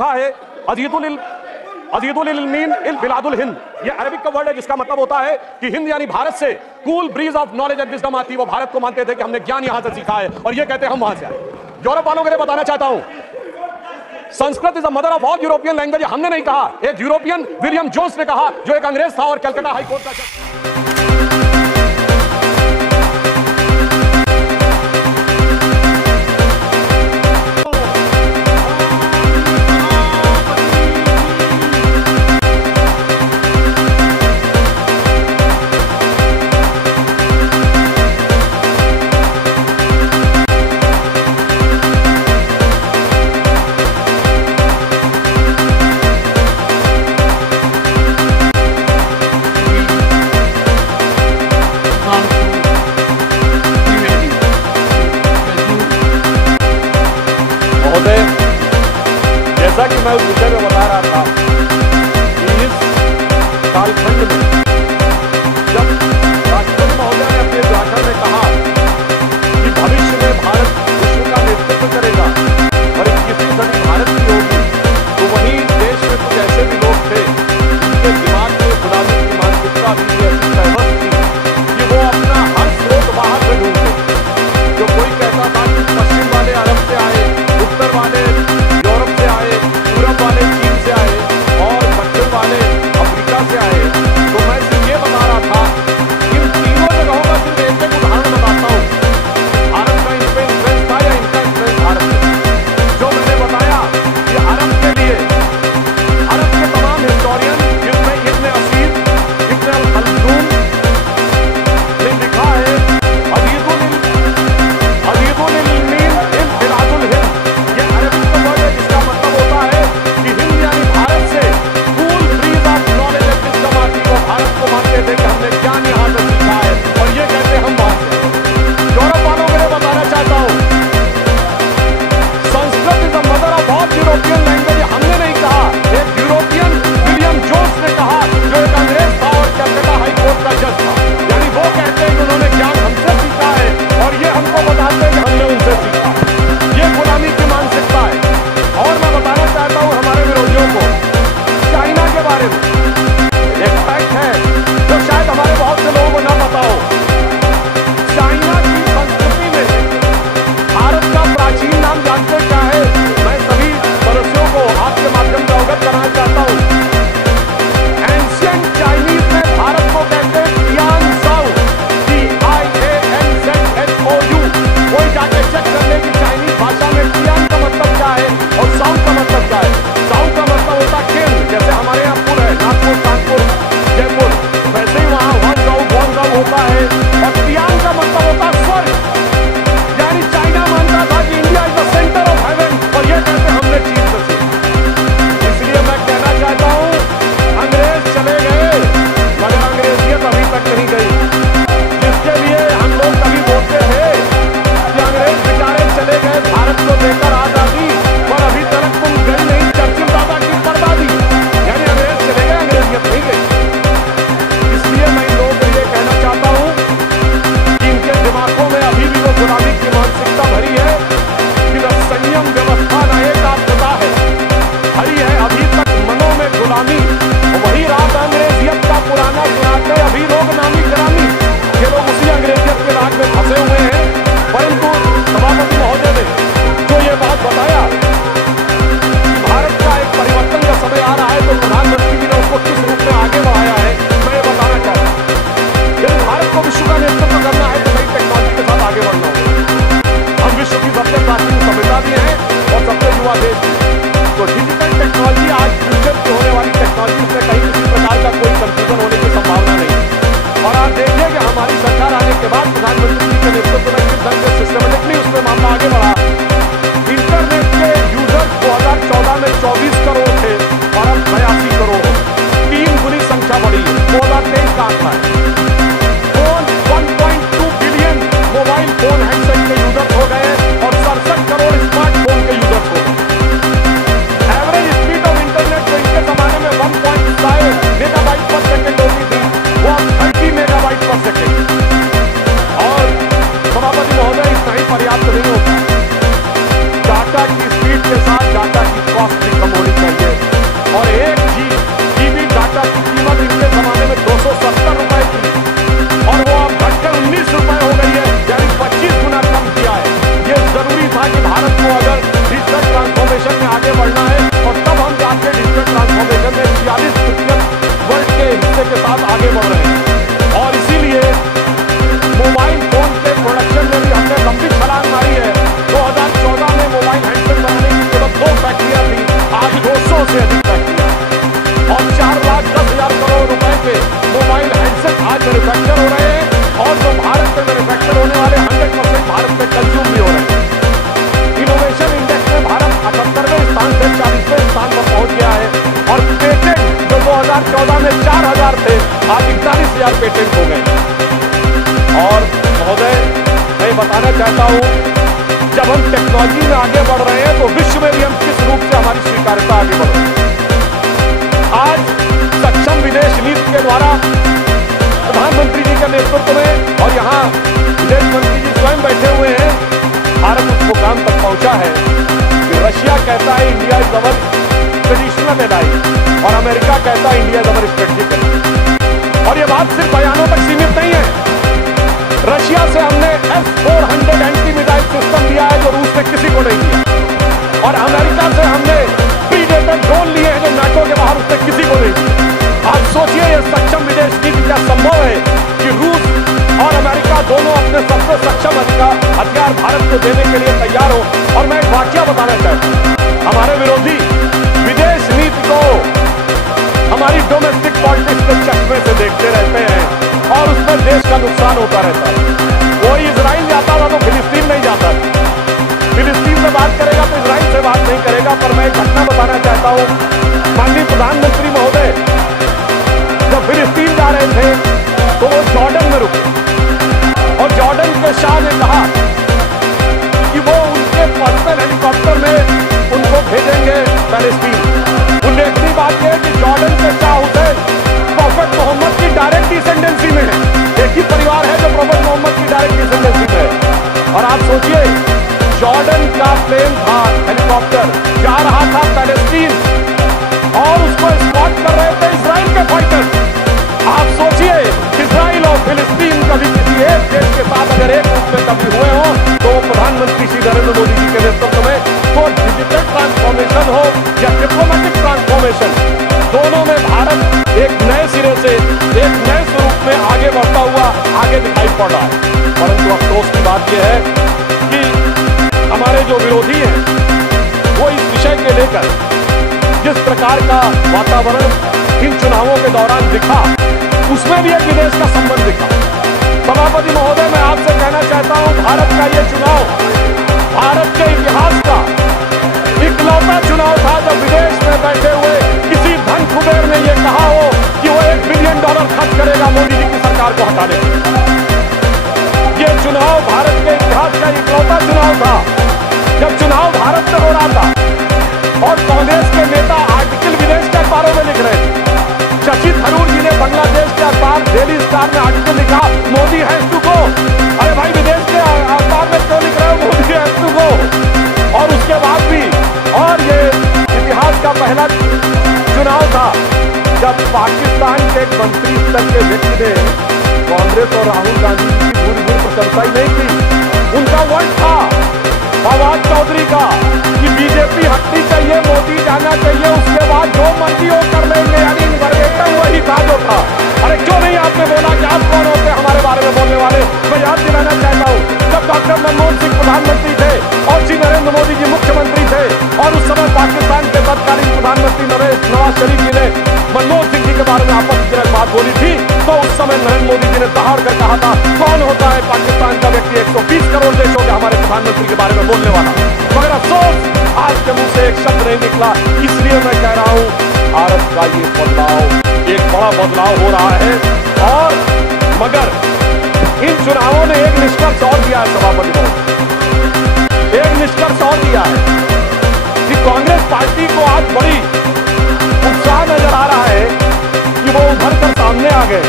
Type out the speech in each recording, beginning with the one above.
है अजीदुल इल्मीन इल बिलादुल हिंद। ये अरबिक का वर्ड है जिसका मतलब होता है कि हिंद यानी भारत से cool bridge of knowledge and wisdom आती है। वो भारत को मानते थे कि हमने ज्ञान यहां से सीखा है और ये कहते हैं हम वहां से आए। यूरोप वालों के लिए बताना चाहता हूं, Sanskrit is the mother of all European language. हमने नहीं कहा, एक यूरोपियन विलियम जोन्स ने कहा, जो एक अंग्रेज था और कलकत्ता हाई कोर्ट का जैसा कि मैं उस विषय में बता रहा था कि इस कालखंड में जब राष्ट्रपति महोदय ने अपने भाषण में कहा कि भविष्य में भारत विश्व का नेतृत्व करेगा और 21वीं सदी भारत की होगी, तो वहीं देश में कुछ ऐसे भी लोग थे जिनके दिमाग में गुलामी की मानसिकता भी ऐसी सहमत थी कि वो अपना हर स्रोत बाहर से ढूंढते। जो कोई कहता था कि पश्चिम वाले अरब से आए, उत्तर वाले यूरोप से आए, पूरब वाले चीन से आए और दक्षिण वाले अफ्रीका से आए, तो मैं सिर्फ ये बता रहा था, इन तीनों जगहों का सिर्फ एक एक उदाहरण बताता हूँ। भारत का इन पे इन्फ्लुएंस था या इनका इन्फ्लुएंस भारत में? जो मैंने बताया कि अरब के लिए अरब के तमाम हिस्टोरियन, जिसमें इब्न असीर, इब्न अल खल्दून ने लिखा है अजीदुल इल्मीन इल बिलादुल हिंद। ये अरबिक का वर्ड है जिसका मतलब होता है कि हिंद यानी भारत से cool bridge of knowledge and wisdom आती है। वो भारत को मानते थे कि हमने ज्ञान यहां से सीखा है और ये कहते हम वहां से। यूरोप वालों के लिए बताना चाहता हूं, Sanskrit is the mother of all European language. हमने नहीं कहा, एक यूरोपियन विलियम जोन्स ने कहा, जो एक अंग्रेज था और कलकत्ता हाई कोर्ट का जज था। यानी वो कहते हैं कि उन्होंने ज्ञान हमसे सीखा है और ये हमको बताते हैं कि हमने उनसे सीखा। ये गुलामी की मानसिकता है। और मैं बताना चाहता हूं हमारे विरोधियों को चाइना के बारे में एक फैक्ट है जो शायद हमारे बहुत से लोगों को ना पता हो। चाइना की संस्कृति में भारत का प्राचीन नाम जानते क्या है? मैं सभी सदस्यों को आपके माध्यम से अवगत कराना चाहता हूं। एंशिएंट चाइनीज में भारत को कहते हैं तियानज़ाओ, TIANZHOU। कोई जाके चेक कर ले कि चाइनीज भाषा में तियान का मतलब क्या है और साउ का मतलब क्या है। साउ का मतलब होता केंद्र, जैसे हमारे यहाँ पुर है, नागपुर, कानपुर, जयपुर, वैसे ही वहाँ वनजाओ होता है। और तियान का मतलब होता स्वर्ग। यानी चाइना मानता था कि India is the centre of haven और ये कहते हमने चीन से सीखा। इसलिए मैं कहना चाहता हूँ, अंग्रेज चले गए मगर अंग्रेजियत अभी तक नहीं गई। जिसके लिए हम लोग कभी बोलते हैं कि अंग्रेज बेचारे चले गए भारत को देकर आजादी, पर अभी तक तुम गई नहीं चर्चिल दादा की बर्बादी। यानी अंग्रेज चले गए, अंग्रेजियत नहीं गई। इसलिए मैं इन लोगों के लिए कहना चाहता हूं कि इनके दिमागों में अभी भी वो गुलामी की मानसिकता भरी है कि न संयम व्यवस्था न एकात्मता है, भरी है अभी तक मनों में गुलामी। वही रात अंग्रेजियत का पुराना सुनाते अभी लोग नामी गिरामी। ये लोग उसी अंग्रेजियत के राग में फंसे हुए हैं। परंतु सभापति महोदय ने जो ये बात बताया कि भारत का एक परिवर्तन का समय आ रहा है, तो प्रधानमंत्री जी ने उसको किस रूप में आगे बढ़ाया है, मैं ये बताना चाहता हूँ। यदि भारत को विश्व का नेतृत्व करना है तो नई टेक्नोलॉजी के साथ आगे बढ़ना होगा। हम विश्व की सबसे प्राचीन सभ्यता भी हैं और सबसे युवा देश भी। तो डिजिटल टेक्नोलॉजी आज फ्यूचर की होने वाली टेक्नोलॉजी में कहीं किसी प्रकार का कोई कंफ्यूजन होने की संभावना नहीं। और आप देखिए कि हमारी सरकार आने के बाद प्रधानमंत्री जी के नेतृत्व में किस ढंग से सिस्टमेटिकली उसमें मामला आगे बढ़ा। इंटरनेट के यूजर्स 2014 में 24 करोड़ थे और अब 82 करोड़ हो, 3 गुनी संख्या बढ़ी है। 2023 का आंकड़ा है। Phone 1.2 billion mobile phone handset के यूजर्स हो गए और 67 करोड़ स्मार्टफोन के यूजर्स हो गए। एवरेज स्पीड ऑफ इंटरनेट जो इनके जमाने में 1.5 मेगाबाइट पर सेकेंड होती थी, वो अब 30 मेगाबाइट पर सेकेंड। और सभापति महोदय इतना ही पर्याप्त नहीं होता, डाटा की स्पीड के साथ डाटा की कॉस्ट भी कम हो चाहिए। और एक जीबी डाटा की कीमत इनके जमाने में 270 रुपए थी और वो अब घटकर 19 रुपए हो गई है, यानी 25 गुना कम किया है। ये जरूरी था कि भारत को अगर डिजिटल ट्रांसफॉर्मेशन में आगे बढ़ना है और तब हम जाके डिजिटल ट्रांसफॉर्मेशन में 46% वर्ल्ड के हिस्से के साथ आगे बढ़ रहे हैं। और इसीलिए मोबाइल फोन के प्रोडक्शन में भी हमने लंबी छलांग मारी है। 2014 में मोबाइल हैंडसेट बनाने की केवल 2 फैक्ट्रियां थी, आज 200 से अधिक फैक्ट्रियां और 4,10,000 करोड़ रुपए के मोबाइल हैंडसेट आज मैन्युफैक्चर हो रहे हैं। और जो भारत में मैन्युफैक्चर होने वाले 100% भारत में कंज्यूम भी हो रहे हैं। इनोवेशन इंडेक्स में भारत 78वें स्थान से 40वें स्थान पर पहुंच गया है और पेटेंट जो 2014 में 4,000 थे, आज 41,000 पेटेंट हो गए। और महोदय, मैं बताना चाहता हूं, जब हम टेक्नोलॉजी में आगे बढ़ रहे हैं तो विश्व में भी हम किस रूप से हमारी स्वीकार्यता आगे बढ़ रही है। आज सक्षम विदेश नीति के द्वारा प्रधानमंत्री जी के नेतृत्व में और यहाँ विदेश मंत्री जी स्वयं बैठे हुए हैं, भारत उस मुकाम तक पहुंचा है कि रशिया कहता है India is our traditional ally और अमेरिका कहता है India is our strategic ally. और ये बात सिर्फ बयानों तक सीमित नहीं है। रशिया से हमने S-400 एंटी मिसाइल सिस्टम लिया है जो रूस ने किसी को नहीं दिया, और अमेरिका से हमने प्रीडेटर ड्रोन लिए हैं जो नाटो के बाहर उसने किसी को नहीं दिया। आज सोचिए ये सक्षम विदेश नीति क्या संभव है कि रूस और अमेरिका दोनों अपने सबसे सक्षम हथियार भारत को देने के लिए तैयार हो। और मैं एक वाकया बताना चाहता हूं, हमारे विरोधी विदेश नीति को हमारी डोमेस्टिक पॉलिटिक्स के चश्मे से देखते रहते हैं और उसमें देश का नुकसान होता रहता है। कोई इजराइल जाता था तो फिलिस्तीन नहीं जाता, फिलिस्तीन से बात करेगा तो इजराइल से बात नहीं करेगा। पर मैं एक घटना बताना चाहता हूं, माननीय प्रधानमंत्री महोदय जब फिलिस्तीन जा रहे थे तो वो जॉर्डन में रुके और जॉर्डन के शाह ने कहा कि वो उनके पर्सनल हेलीकॉप्टर में उनको भेजेंगे पैलेस्टीन। उल्लेखनीय बात यह है कि जॉर्डन के शाह हुसैन प्रॉफेट मोहम्मद की डायरेक्ट डिसेंडेंसी में है, एक ही परिवार है जो प्रॉफेट मोहम्मद की डायरेक्ट डिसेंडेंसी में है। और आप सोचिए, जॉर्डन का प्लेन था, हेलीकॉप्टर जा रहा था पैलेस्टीन और उसको स्पॉट कर रहे थे इजराइल के फाइटर। आप सोचिए, इजराइल और फिलिस्तीन कभी किसी एक देश के साथ अगर एक रूप में कभी हुए हो तो प्रधानमंत्री श्री नरेंद्र मोदी जी के नेतृत्व में तो डिजिटल ट्रांसफॉर्मेशन हो या डिप्लोमेटिक ट्रांसफॉर्मेशन, दोनों में भारत एक नए सिरे से एक नए स्वरूप में आगे बढ़ता हुआ आगे दिखाई पड़ रहा है। परंतु अफसोस की बात यह है कि हमारे जो विरोधी हैं वो इस विषय के लेकर जिस प्रकार का वातावरण इन चुनावों के दौरान दिखा, उसमें भी एक विदेश का संबंध दिखा। सभापति महोदय, मैं आपसे कहना चाहता हूं, भारत का ये चुनाव भारत के इतिहास का इकलौता चुनाव था जब विदेश में बैठे हुए किसी धन कुबेर ने यह कहा हो कि वो $1 बिलियन खर्च करेगा मोदी जी की सरकार को हटाने के लिए। ये चुनाव भारत के इतिहास का इकलौता चुनाव था जब चुनाव भारत में हो रहा था और कांग्रेस के नेता आर्टिकल विदेश के अखबारों में लिख रहे थे। शशि थरूर जी ने बांग्लादेश के अखबार डेली स्टार में आर्टिकल लिखा, मोदी हैज टू गो। अरे भाई, विदेश के अखबार में क्यों लिख रहे हो मोदी हैज टू गो? और उसके बाद भी, और ये इतिहास का पहला चुनाव था जब पाकिस्तान के एक मंत्री स्तर के व्यक्ति ने कांग्रेस और राहुल गांधी जी की पूरी प्रशंसा ही नहीं की। उनका वर्ड था फवाद चौधरी का कि बीजेपी हटनी चाहिए, मोदी जाना चाहिए, उसके बाद जो मर्जी हो कर लेंगे, यानी वर्गेटम वही था जो था। अरे क्यों नहीं आपने बोला कि आप कौन होते हमारे बारे में बोलने वाले? मैं याद दिलाना चाहता हूँ, जब डॉक्टर मनमोहन सिंह प्रधानमंत्री थे और श्री नरेंद्र मोदी जी मुख्यमंत्री थे और उस समय पाकिस्तान के तत्कालीन प्रधानमंत्री नवाज शरीफ जी ने मनमोहन सिंह जी के बारे में आपत्तिजनक बात बोली थी, तो उस समय नरेंद्र मोदी जी ने दहाड़ कर कहा था, कौन होता है पाकिस्तान का व्यक्ति 120 करोड़ देशों के हमारे प्रधानमंत्री के बारे में बोलने वाला? मगर अफसोस आज के मुंह से एक शब्द नहीं निकला। इसलिए मैं कह रहा हूं, भारत का ये बदलाव एक बड़ा बदलाव हो रहा है। और मगर इन चुनावों ने एक निष्कर्ष और दिया है सभापति महोदय, एक निष्कर्ष और दिया है कि कांग्रेस पार्टी को आज बड़ी उत्साह नजर आ रहा है कि वो उभर कर सामने आ गए।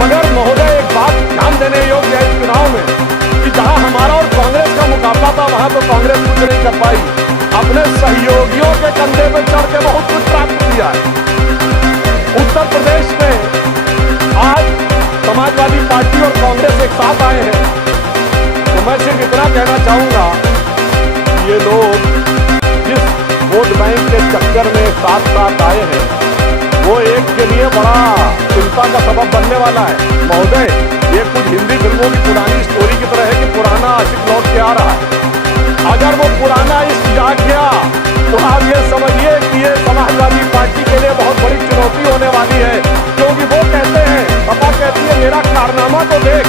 मगर महोदय, एक बात ध्यान देने योग्य है इस चुनाव में कि जहां हमारा और कांग्रेस का मुकाबला था वहां तो कांग्रेस कुछ नहीं कर पाई। अपने सहयोगियों के कंधे पे चढ़ के बहुत कुछ प्राप्त किया है। उत्तर प्रदेश में आज समाजवादी पार्टी और कांग्रेस एक साथ आए हैं, तो मैं सिर्फ इतना कहना चाहूंगा, ये लोग जिस वोट बैंक के चक्कर में साथ साथ आए हैं, वो एक के लिए बड़ा चिंता का सबब बनने वाला है। महोदय, ये कुछ हिंदी फिल्मों की पुरानी स्टोरी की तरह है कि पुराना आशिक लौट के आ रहा है। अगर वो पुराना इश्क जाग गया तो आप ये समझिए कि ये समाजवादी पार्टी के लिए बहुत बड़ी चुनौती होने वाली है, क्योंकि वो कहते हैं, पापा कहती है मेरा कारनामा तो देख,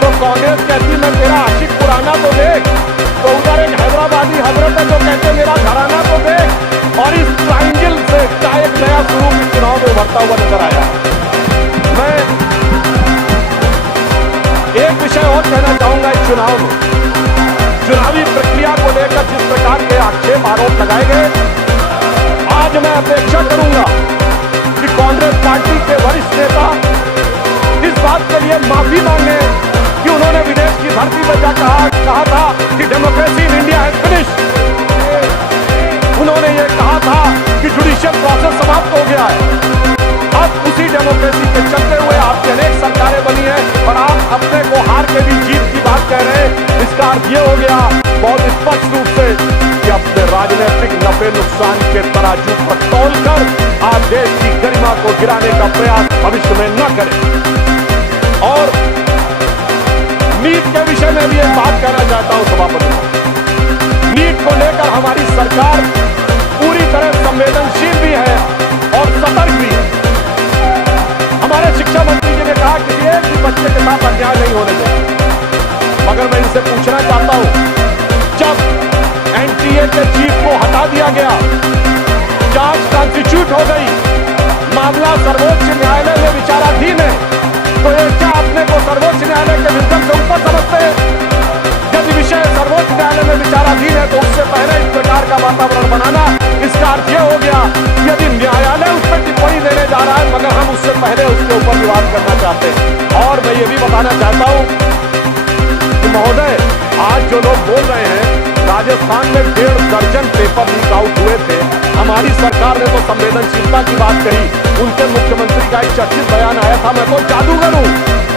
तो कांग्रेस कहती मैं तेरा आशिक पुराना तो देख, तो उधर एक हैदराबादी हजरत है जो कहते मेरा घराना तो देख, और इस ट्रायंगल से का एक नया स्वरूप इस चुनाव में उभरता हुआ नजर आया। मैं एक विषय और कहना चाहूंगा, इस चुनाव में चुनावी प्रक्रिया को लेकर जिस प्रकार के आक्षेप आरोप लगाए गए, आज मैं अपेक्षा करूंगा कि कांग्रेस पार्टी के वरिष्ठ नेता इस बात के लिए माफी मांगे कि उन्होंने विदेश की धरती पर जाकर कहा था कि डेमोक्रेसी इन इंडिया है फिनिश। उन्होंने ये कहा था कि जुडिशियल प्रोसेस समाप्त हो गया है। अब उसी डेमोक्रेसी के चलते हुए आपकी अनेक सरकारें बनी है और आप अपने को हार के भी जीत की बात कह रहे हैं। इसका अर्थ ये हो गया बहुत स्पष्ट रूप से कि अपने राजनीतिक नफे नुकसान के तराजू पर तौलकर आप देश की गरिमा को गिराने का प्रयास भविष्य में न करें। और नीट के विषय में भी एक बात कहना चाहता हूं सभापति, नीट को लेकर हमारी सरकार पूरी तरह संवेदनशील भी है और सतर्क भी है। हमारे शिक्षा मंत्री जी ने कहा कि एक भी बच्चे के साथ अन्याय नहीं होने देगा, मगर मैं इनसे पूछना चाहता हूं, जब एनटीए के चीफ को हटा दिया गया, जांच कॉन्स्टिट्यूट हो गई, मामला सर्वोच्च न्यायालय में विचाराधीन है, तो ये क्या अपने को सर्वोच्च न्यायालय के विजन से ऊपर समझते हैं? यदि विषय सर्वोच्च न्यायालय में विचाराधीन है तो उससे पहले इस प्रकार का वातावरण बनाना, इसका अर्थ यह हो गया यदि न्यायालय उस पर टिप्पणी देने जा रहा है मगर हम उससे पहले उसके ऊपर विवाद करना चाहते हैं। और मैं ये भी बताना चाहता हूं कि महोदय, आज जो लोग बोल रहे हैं, राजस्थान में 1.5 दर्जन पेपर लीक आउट हुए थे, हमारी सरकार ने तो संवेदनशीलता की बात कही, उनके मुख्यमंत्री का एक चर्चित बयान आया था, मैं तो जादूगर हूं,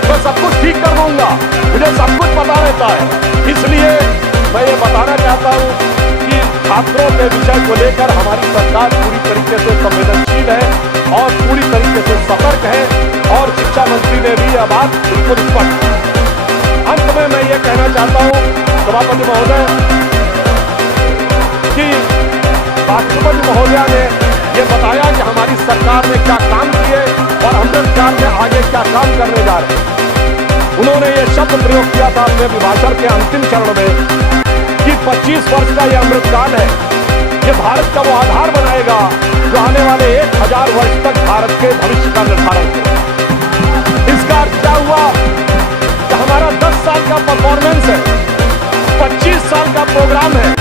मैं सब कुछ ठीक कर दूंगा, मुझे सब कुछ पता रहता है। इसलिए मैं ये बताना चाहता हूं कि छात्रों के विषय को लेकर हमारी सरकार पूरी तरीके से संवेदनशील है और पूरी तरीके से सतर्क है, और शिक्षा मंत्री ने भी यह बात बिल्कुल स्पष्ट की। अंत में मैं ये कहना चाहता हूं सभापति महोदय कि राष्ट्रपति महोदया ने ये बताया कि हमारी सरकार ने क्या काम किए और अमृतकाल में आगे क्या काम करने जा रहे हैं। उन्होंने ये शब्द प्रयोग किया था अपने अभिभाषण के अंतिम चरण में कि 25 वर्ष का ये अमृतकाल है, ये भारत का वो आधार बनाएगा जो आने वाले 1000 वर्ष तक भारत के भविष्य का निर्धारण करेगा। इसका अर्थ क्या हुआ कि हमारा 10 साल का परफॉर्मेंस है, 25 साल का प्रोग्राम है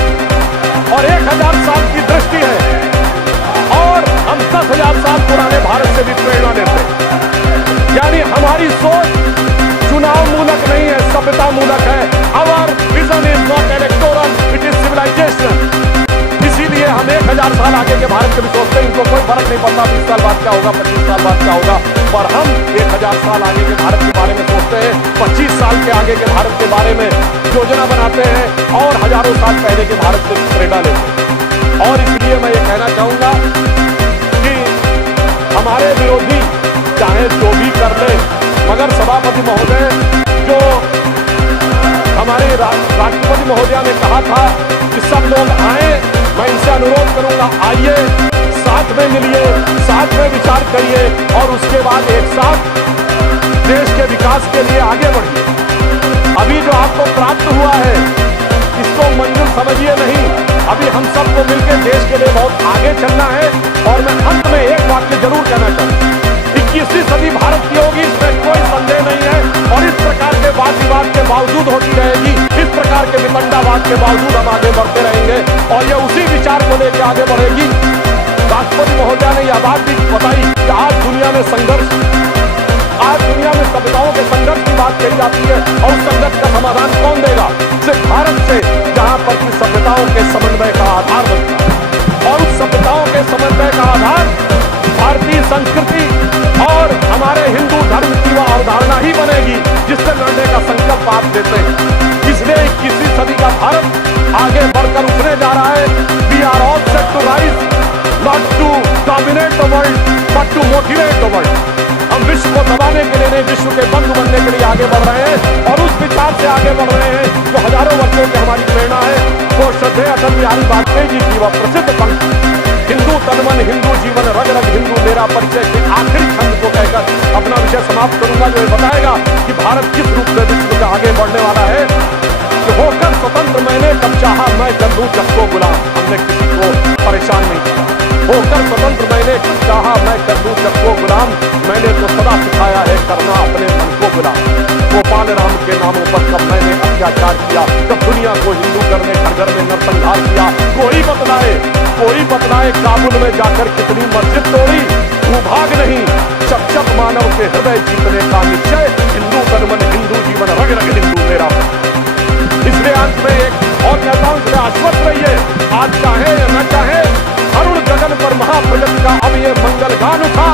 और 1000 साल की दृष्टि है, और हम 10,000 साल पुराने भारत से भी प्रेरणा लेते हैं। यानी हमारी सोच चुनाव मूलक नहीं है, सभ्यता मूलक है। Our vision is not electoral, it is civilization. इसीलिए हम 1000 साल आगे के भारत के भी सोचते हैं, इनको कोई फर्क नहीं पड़ता 20 साल बाद क्या होगा, 25 साल बाद क्या होगा, पर हम 1000 साल आगे के भारत के बारे में सोचते हैं, 25 साल के आगे के भारत के बारे में योजना बनाते हैं और हजारों साल पहले के भारत से प्रेरणा लेते हैं। और इसलिए मैं ये कहना चाहूंगा कि हमारे विरोधी चाहे जो भी कर ले, मगर सभापति महोदय जो हमारे राष्ट्रपति महोदया ने कहा था कि सब लोग आए, मैं इनसे अनुरोध करूंगा, आइए, साथ में मिलिए, साथ में विचार करिए और उसके बाद एक साथ देश के विकास के लिए आगे बढ़िए। अभी जो आपको प्राप्त हुआ है इसको मंजिल समझिए नहीं, अभी हम सबको मिलकर देश के लिए बहुत आगे चलना है। और मैं अंत में एक वाक्य जरूर कहना चाहूँ, 21वीं सदी भारत की होगी, इसमें कोई संदेह नहीं है, और इस प्रकार के वाद विवाद के बावजूद होती रहेगी, इस प्रकार के वितंडावाद के बावजूद हम आगे बढ़ते रहेंगे और ये उसी विचार को लेकर आगे बढ़ेगी। राष्ट्रपति महोदया ने यह बात भी बताई कि आज दुनिया में संघर्ष आज दुनिया में सभ्यताओं के संघर्ष की बात कही जाती है और उस संघर्ष का समाधान कौन देगा? सिर्फ भारत से, जहां पर की सभ्यताओं के समन्वय का आधार बनता है। और उस सभ्यताओं के समन्वय का आधार भारतीय संस्कृति और हमारे हिंदू धर्म की वह अवधारणा ही बनेगी जिससे लड़ने का संकल्प आप देते हैं। इसलिए 21वीं सदी का भारत आगे बढ़कर उठने जा रहा है। We are all set to rise, not to dominate the world but to motivate the world. हम विश्व को दबाने के लिए नहीं, विश्व के बंधु बनने के लिए आगे बढ़ रहे हैं और उस विचार से आगे बढ़ रहे हैं जो हजारों वर्षों की हमारी प्रेरणा है। वो श्रद्धेय अटल बिहारी वाजपेयी जी की वह प्रसिद्ध पंक्ति, हिंदू तनमन हिंदू जीवन रग रग हिंदू मेरा परिचय, के आखिरी छंद को कहकर अपना विषय समाप्त करूंगा, जो ये बताएगा कि भारत किस रूप में विश्व का आगे बढ़ने वाला है। कि होकर स्वतंत्र मैंने कब चाहा मैं कर लूं जग को गुलाम। हमने किसी को परेशान नहीं किया। होकर स्वतंत्र मैंने कब चाहा मैं कर लूं जग को गुलाम। मैंने तो सदा सिखाया है करना अपने मन को गुलाम। गोपाल राम के नामों पर कब मैंने अत्याचार किया, कब दुनिया को हिंदू करने घर घर में नरसंहार किया। कोई बतलाए काबुल में जाकर कितनी मस्जिद तोड़ी। भूभाग नहीं चप चप मानव के हृदय जीतने का निश्चय। हिंदू तनमन हिंदू जीवन रग रग हिंदू मेरा। इसलिए अंत में एक और कहता हूं, इसलिए आश्वस्त रहिए, आज चाहे या न चाहे, अरुण गगन पर महाप्रगति का अब ये मंगल गान उठा।